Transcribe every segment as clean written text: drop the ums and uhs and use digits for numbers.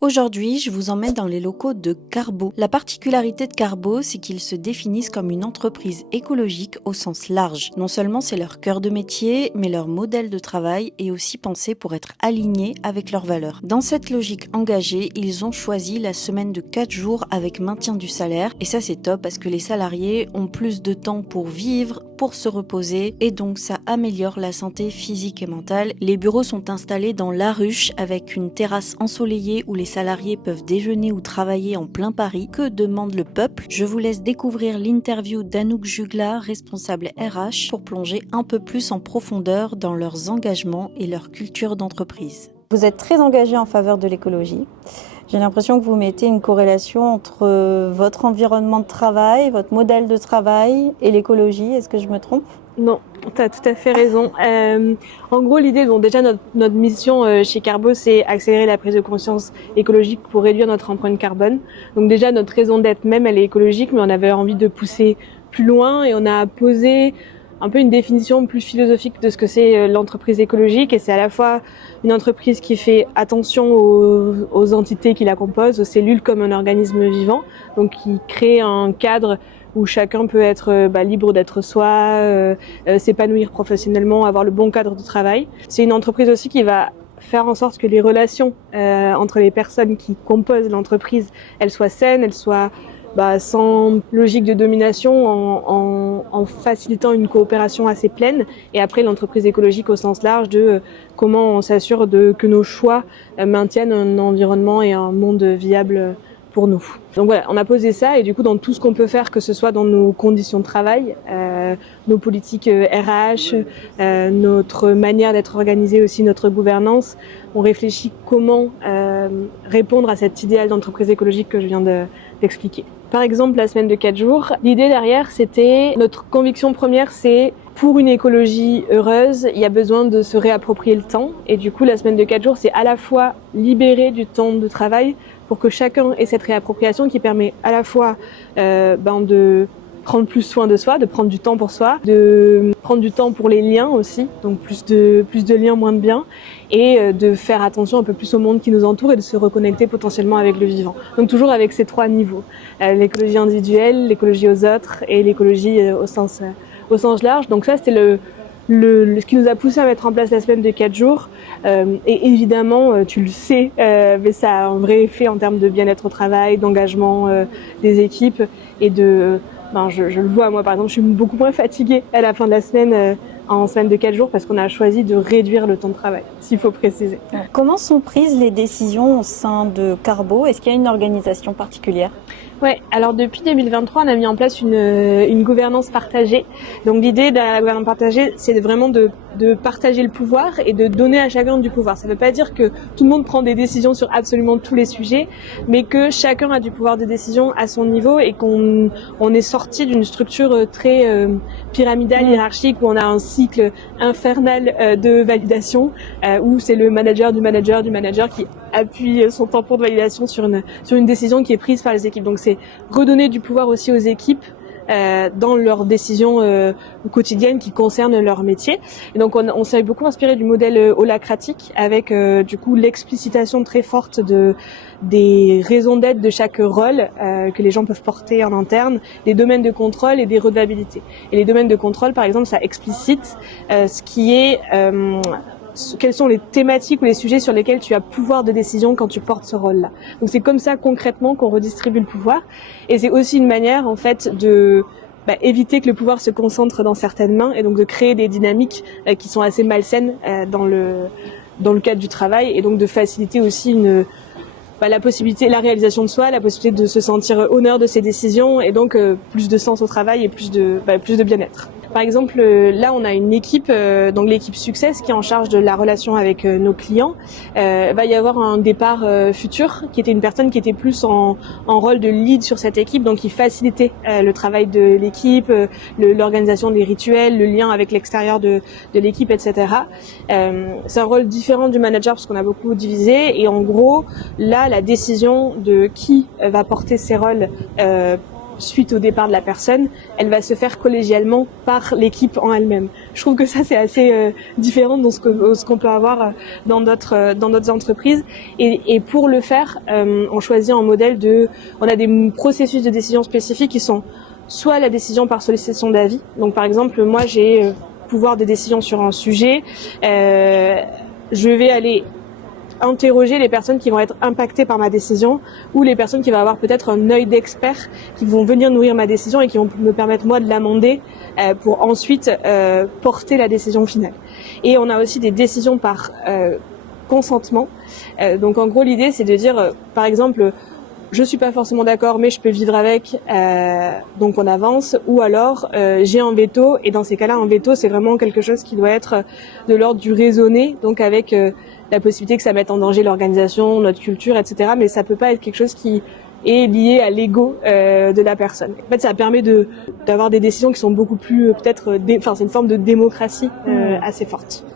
Aujourd'hui, je vous emmène dans les locaux de Carbo. La particularité de Carbo, c'est qu'ils se définissent comme une entreprise écologique au sens large. Non seulement c'est leur cœur de métier, mais leur modèle de travail est aussi pensé pour être aligné avec leurs valeurs. Dans cette logique engagée, ils ont choisi la semaine de 4 jours avec maintien du salaire. Et ça, c'est top parce que les salariés ont plus de temps pour vivre, pour se reposer, et donc ça améliore la santé physique et mentale. Les bureaux sont installés dans la ruche avec une terrasse ensoleillée où les salariés peuvent déjeuner ou travailler en plein Paris. Que demande le peuple? Je vous laisse découvrir l'interview d'Anouk Jugla, responsable RH, pour plonger un peu plus en profondeur dans leurs engagements et leur culture d'entreprise. Vous êtes très engagé en faveur de l'écologie. J'ai l'impression que vous mettez une corrélation entre votre environnement de travail, votre modèle de travail et l'écologie. Est-ce que je me trompe? Non, tu as tout à fait raison. En gros, l'idée, déjà notre mission chez Carbo, c'est accélérer la prise de conscience écologique pour réduire notre empreinte carbone. Donc déjà, notre raison d'être même, elle est écologique, mais on avait envie de pousser plus loin et on a posé un peu une définition plus philosophique de ce que c'est l'entreprise écologique. Et c'est à la fois une entreprise qui fait attention aux entités qui la composent, aux cellules comme un organisme vivant, donc qui crée un cadre où chacun peut être libre d'être soi, s'épanouir professionnellement, avoir le bon cadre de travail. C'est une entreprise aussi qui va faire en sorte que les relations entre les personnes qui composent l'entreprise, elles soient saines, elles soient sans logique de domination, en facilitant une coopération assez pleine. Et après, l'entreprise écologique au sens large de comment on s'assure que nos choix maintiennent un environnement et un monde viable pour nous. Donc voilà, on a posé ça et du coup dans tout ce qu'on peut faire, que ce soit dans nos conditions de travail, nos politiques RH, notre manière d'être organisé aussi, notre gouvernance, on réfléchit comment répondre à cet idéal d'entreprise écologique que je viens d'expliquer. Par exemple, la semaine de 4 jours, l'idée derrière, c'était, notre conviction première, c'est pour une écologie heureuse, il y a besoin de se réapproprier le temps. Et du coup, la semaine de 4 jours, c'est à la fois libérer du temps de travail pour que chacun ait cette réappropriation qui permet à la fois de prendre plus soin de soi, de prendre du temps pour soi, de prendre du temps pour les liens aussi, donc plus de liens, moins de biens, et de faire attention un peu plus au monde qui nous entoure et de se reconnecter potentiellement avec le vivant. Donc toujours avec ces 3 niveaux, l'écologie individuelle, l'écologie aux autres et l'écologie au sens large. Donc ça, c'était ce qui nous a poussé à mettre en place la semaine de 4 jours. Et évidemment, tu le sais, mais ça a un vrai effet en termes de bien-être au travail, d'engagement des équipes et je le vois, moi par exemple, je suis beaucoup moins fatiguée à la fin de la semaine en semaine de 4 jours parce qu'on a choisi de réduire le temps de travail, s'il faut préciser. Comment sont prises les décisions au sein de Carbo? Est-ce qu'il y a une organisation particulière? Ouais, alors depuis 2023, on a mis en place une gouvernance partagée. Donc l'idée de la gouvernance partagée, c'est vraiment de partager le pouvoir et de donner à chacun du pouvoir. Ça ne veut pas dire que tout le monde prend des décisions sur absolument tous les sujets, mais que chacun a du pouvoir de décision à son niveau et qu'on est sorti d'une structure très pyramidale, hiérarchique, où on a un cycle infernal de validation, où c'est le manager du manager du manager qui appuie son tampon de validation sur une décision qui est prise par les équipes. Donc c'est redonner du pouvoir aussi aux équipes dans leurs décisions quotidiennes qui concernent leur métier. Et donc on s'est beaucoup inspiré du modèle holacratique avec du coup l'explicitation très forte des raisons d'être de chaque rôle que les gens peuvent porter en interne, des domaines de contrôle et des redevabilités. Et les domaines de contrôle, par exemple, ça explicite ce qui est quelles sont les thématiques ou les sujets sur lesquels tu as pouvoir de décision quand tu portes ce rôle-là. Donc c'est comme ça concrètement qu'on redistribue le pouvoir. Et c'est aussi une manière en fait de éviter que le pouvoir se concentre dans certaines mains et donc de créer des dynamiques qui sont assez malsaines dans le cadre du travail et donc de faciliter aussi la possibilité, la réalisation de soi, la possibilité de se sentir honneur de ses décisions et donc plus de sens au travail et plus de bien-être. Par exemple, là, on a une équipe, donc l'équipe Success, qui est en charge de la relation avec nos clients. Va y avoir un départ futur, qui était une personne qui était plus en rôle de lead sur cette équipe, donc qui facilitait le travail de l'équipe, l'organisation des rituels, le lien avec l'extérieur de l'équipe, etc. C'est un rôle différent du manager parce qu'on a beaucoup divisé. Et en gros, là, la décision de qui va porter ces rôles suite au départ de la personne, elle va se faire collégialement par l'équipe en elle-même. Je trouve que ça c'est assez différent de ce qu'on peut avoir dans d'autres entreprises. Et pour le faire, on choisit un modèle on a des processus de décision spécifiques qui sont soit la décision par sollicitation d'avis. Donc par exemple, moi j'ai pouvoir de décision sur un sujet, je vais aller interroger les personnes qui vont être impactées par ma décision ou les personnes qui vont avoir peut-être un œil d'expert qui vont venir nourrir ma décision et qui vont me permettre moi de l'amender pour ensuite porter la décision finale. Et on a aussi des décisions par consentement. Donc en gros l'idée c'est de dire par exemple je suis pas forcément d'accord mais je peux vivre avec, donc on avance, ou alors j'ai un veto, et dans ces cas-là un veto c'est vraiment quelque chose qui doit être de l'ordre du raisonné, donc avec la possibilité que ça mette en danger l'organisation, notre culture, etc. Mais ça peut pas être quelque chose qui est lié à l'ego de la personne. En fait ça permet d'avoir des décisions qui sont beaucoup plus peut-être, c'est une forme de démocratie assez forte.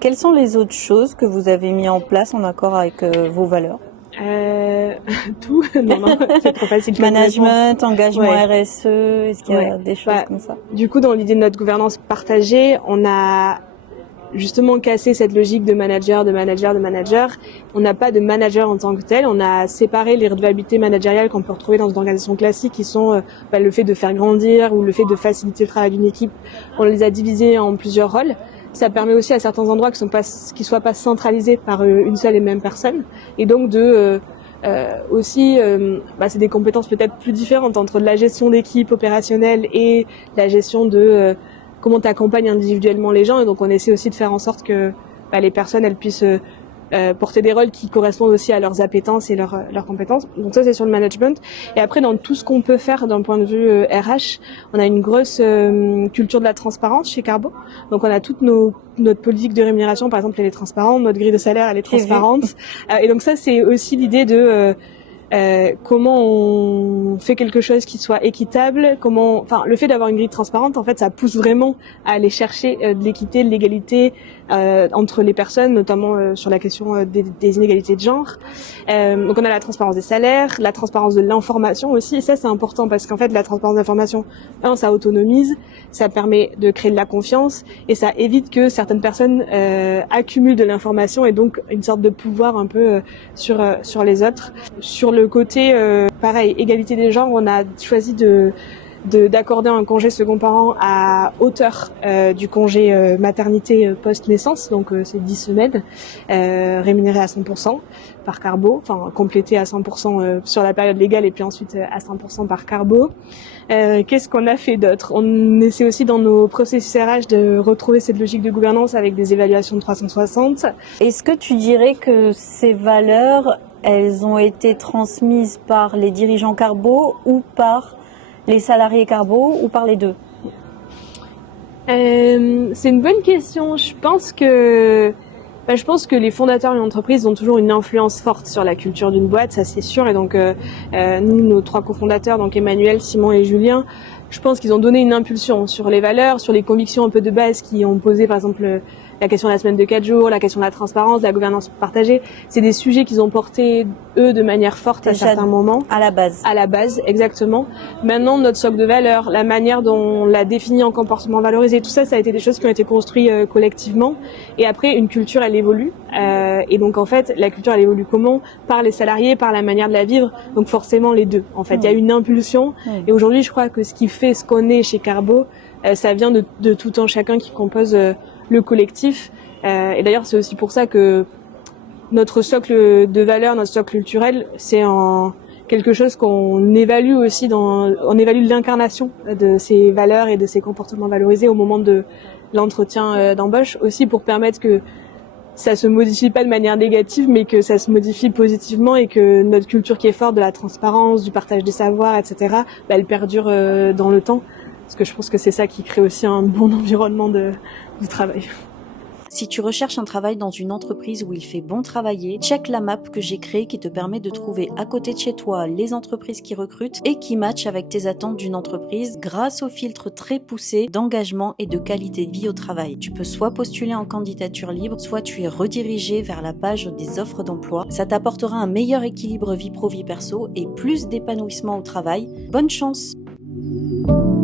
Quelles sont les autres choses que vous avez mis en place en accord avec vos valeurs? Tout. Non, c'est trop facile. Management, engagement RSE, est-ce qu'il y a des choses comme ça? Du coup, dans l'idée de notre gouvernance partagée, on a justement cassé cette logique de manager. On n'a pas de manager en tant que tel. On a séparé les redevabilités managériales qu'on peut retrouver dans une organisation classique, qui sont le fait de faire grandir ou le fait de faciliter le travail d'une équipe. On les a divisées en plusieurs rôles. Ça permet aussi à certains endroits qui soient pas centralisés par une seule et même personne, et donc aussi c'est des compétences peut-être plus différentes entre de la gestion d'équipe opérationnelle et la gestion de comment tu accompagnes individuellement les gens. Et donc on essaie aussi de faire en sorte que les personnes elles puissent porter des rôles qui correspondent aussi à leurs appétences et leurs compétences. Donc ça c'est sur le management. Et après dans tout ce qu'on peut faire d'un point de vue RH, on a une grosse culture de la transparence chez Carbo. Donc on a toute notre politique de rémunération par exemple elle est transparente, notre grille de salaire elle est transparente. Et donc ça c'est aussi l'idée de comment on fait quelque chose qui soit équitable, le fait d'avoir une grille transparente, en fait, ça pousse vraiment à aller chercher de l'équité, de l'égalité entre les personnes, notamment sur la question des inégalités de genre. Donc on a la transparence des salaires, la transparence de l'information aussi, et ça c'est important parce qu'en fait la transparence d'information, ça autonomise, ça permet de créer de la confiance et ça évite que certaines personnes accumulent de l'information et donc une sorte de pouvoir un peu sur les autres. Sur le côté, pareil, égalité des genres, on a choisi d'accorder un congé second parent à hauteur du congé maternité post-naissance, donc c'est 10 semaines, rémunéré à 100% par Carbo, complété à 100% sur la période légale et puis ensuite à 100% par Carbo. Qu'est-ce qu'on a fait d'autre? On essaie aussi dans nos processus RH de retrouver cette logique de gouvernance avec des évaluations de 360. Est-ce que tu dirais que ces valeurs, elles ont été transmises par les dirigeants Carbo ou par les salariés Carbo ou par les deux? C'est une bonne question. Je pense que les fondateurs d'une entreprise ont toujours une influence forte sur la culture d'une boîte, ça c'est sûr. Et donc nous, nos 3 cofondateurs, donc Emmanuel, Simon et Julien, je pense qu'ils ont donné une impulsion sur les valeurs, sur les convictions un peu de base qui ont posé par exemple la question de la semaine de 4 jours, la question de la transparence, de la gouvernance partagée. C'est des sujets qu'ils ont portés, eux, de manière forte à certains moments. À la base. À la base, exactement. Maintenant, notre socle de valeurs, la manière dont on l'a défini en comportement valorisé, tout ça, ça a été des choses qui ont été construites collectivement. Et après, une culture, elle évolue. Et donc, en fait, la culture, elle évolue comment? Par les salariés, par la manière de la vivre. Donc, forcément, les deux. En fait, il y a une impulsion. Et aujourd'hui, je crois que ce qui fait ce qu'on est chez Carbo, ça vient de tout un chacun qui compose le collectif. Et d'ailleurs, c'est aussi pour ça que notre socle de valeurs, notre socle culturel, c'est quelque chose qu'on évalue aussi on évalue l'incarnation de ces valeurs et de ces comportements valorisés au moment de l'entretien d'embauche, aussi pour permettre que ça se modifie pas de manière négative, mais que ça se modifie positivement et que notre culture qui est forte de la transparence, du partage des savoirs, etc., elle perdure dans le temps. Parce que je pense que c'est ça qui crée aussi un bon environnement du travail. Si tu recherches un travail dans une entreprise où il fait bon travailler, check la map que j'ai créée qui te permet de trouver à côté de chez toi les entreprises qui recrutent et qui matchent avec tes attentes d'une entreprise grâce au filtre très poussé d'engagement et de qualité de vie au travail. Tu peux soit postuler en candidature libre, soit tu es redirigé vers la page des offres d'emploi. Ça t'apportera un meilleur équilibre vie pro-vie perso et plus d'épanouissement au travail. Bonne chance! vous.